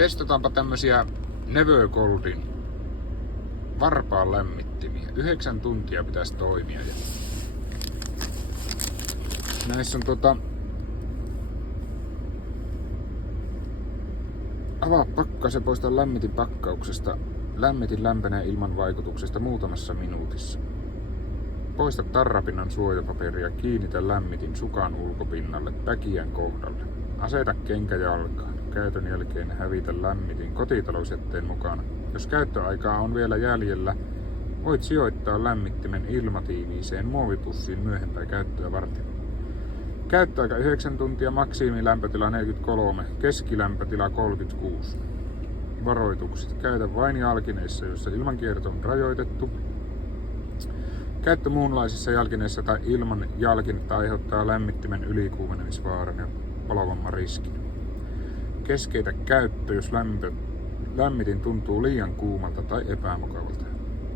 Testataanpa tämmösiä Nevö Goldin varpaan lämmittimiä. 9 tuntia pitäisi toimia. Ja näissä on avaa pakkaus ja poista lämmitin pakkauksesta. Lämmitin lämpenee ilman vaikutuksesta muutamassa minuutissa. Poista tarrapinnan suojapaperia, kiinnitä lämmitin sukan ulkopinnalle päkiän kohdalle. Aseta kenkä jalkaan. Käytön jälkeen hävitä lämmitin kotitalousjätteen mukana. Jos käyttöaikaa on vielä jäljellä, voit sijoittaa lämmittimen ilmatiiviiseen muovipussiin myöhempää käyttöä varten. Käyttöaika 9 tuntia, maksimilämpötila 43, keskilämpötila 36. Varoitukset. Käytä vain jalkineissa, joissa ilmankierto on rajoitettu. Käyttö muunlaisissa jalkineissa tai ilman jalkinetta aiheuttaa lämmittimen ylikuumenemisvaaran ja palovamman riskin. Keskeytä käyttö, jos lämmitin tuntuu liian kuumalta tai epämukavalta.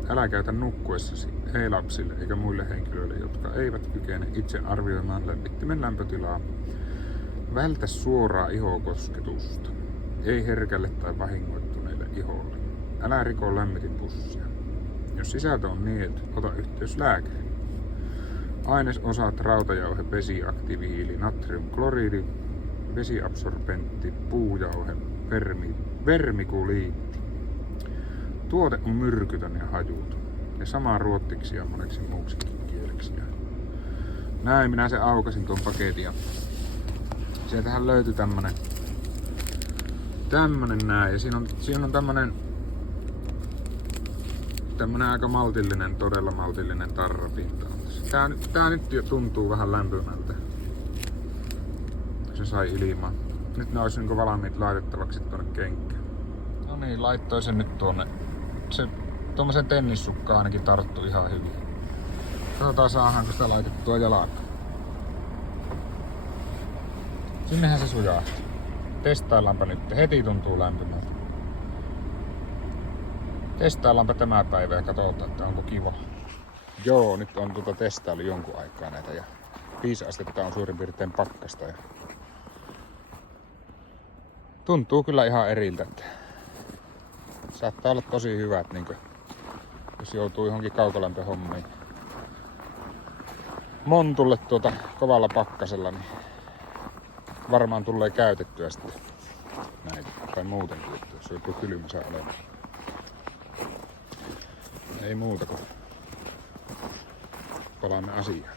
Älä käytä nukkuessasi, ei lapsille eikä muille henkilöille, jotka eivät kykene itse arvioimaan lämmittimen lämpötilaa. Vältä suoraa ihokosketusta, ei herkälle tai vahingoittuneille iholle. Älä riko lämmitinpussia. Jos sisältö on nielty, ota yhteys lääkäriin. Ainesosat: rautajauhe, vesiaktiivihiili, natriumkloriidi, vesiabsorbentti, puujauhe, vermikuliitti. Tuote on myrkytön ja hajuton. Ja samaa ruottiksi ja moneksi muuksikin kieleksi. Näin minä se aukasin tuon paketin ja sieltähän löytyi tämmönen näin. Ja siinä on tämmönen aika maltillinen, todella maltillinen tarrapinta. Tää nyt jo tuntuu vähän lämpimältä. Se sai ilmaa. Nyt ne olisi niinku valmiit laitettavaksi tuonne kenkkään. No niin, laittoi sen nyt tuonne. Se tuommoisen tennissukkaan ainakin tarttui ihan hyvin. Katsotaan saadaanko sitä laitettua jalkaan. Sinnehän se sujahti. Testaillaanpa nyt. Heti tuntuu lämpimältä. Testaillaanpa tämä päivä ja katsotaan, että onko kiva. Joo, nyt on testailu jonkun aikaa näitä ja 5 astetta on suurin piirtein pakkasta. Ja tuntuu kyllä ihan eriltä, että saattaa olla tosi hyvät, niin jos joutuu johonkin kaukolämpöhommiin montulle kovalla pakkasella, niin varmaan tulee käytettyä sitten näitä tai muutenkin, että jos joku kylmä saa olemaan. Ei muuta kuin palaamme asiaan.